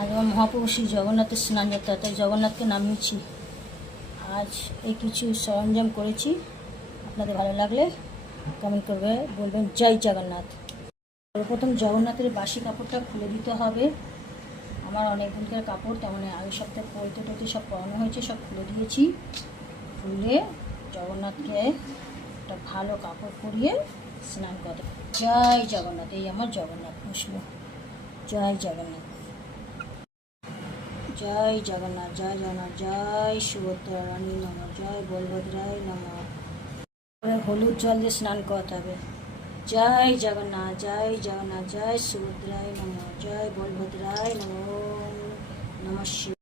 আজ আমার মহাপ্রভু শ্রী জগন্নাথের স্নান যাত্রা, তাই জগন্নাথকে নামিয়েছি। আজ এই কিছু সরঞ্জাম করেছি, আপনাদের ভালো লাগলে কমেন্ট করবে, বলবেন জয় জগন্নাথ। সর্বপ্রথম জগন্নাথের বাসি কাপড়টা খুলে দিতে হবে। আমার অনেক দিনকার কাপড়, তেমন আগের সপ্তাহে পড়তে টইতে সব পরানো হয়েছে, সব খুলে দিয়েছি। খুলে জগন্নাথকে একটা ভালো কাপড় পরিয়ে স্নান করে। জয় জগন্নাথ। এই আমার জগন্নাথ বসল। জয় জগন্নাথ, জয় জগন্নাথ, জয় জগন্নাথ, জয় সুভদ্রা রানী নম, জয় বলভদ্রায় নম। হলুদ জল দিয়ে স্নান করাতে হবে। জয় জগন্নাথ, জয় জগন্নাথ, জয় সুভদ্রায় নম, জয় বলভদ্রায় নম, নমঃ শিব।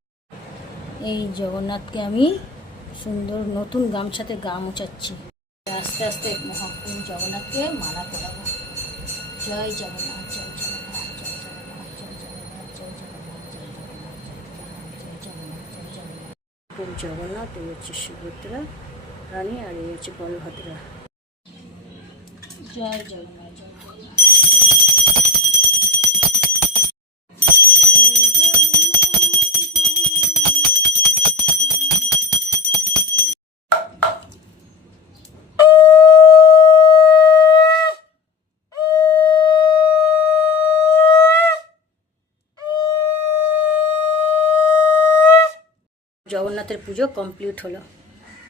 এই জগন্নাথকে আমি সুন্দর নতুন গামছাতে গা মোচাচ্ছি। আস্তে আস্তে মহাপ্রভু জগন্নাথকে মালা পরাবো। জয় জগন্নাথ, জয় জগন্নাথ, জয় জগন্নাথ, জয় জগন্নাথ, জয় জগন্নাথ, জয় জগন্নাথ, জয় জগন্নাথ, জয় জগন্নাথ, জয় জগন্নাথ। প্রভু জগন্নাথ, এই হচ্ছে সুভদ্রা রানী, আর এই হচ্ছে বলভদ্রা। জয় জগন্নাথ, জয় জগন্নাথ। জগন্নাথের পুজো কমপ্লিট হলো।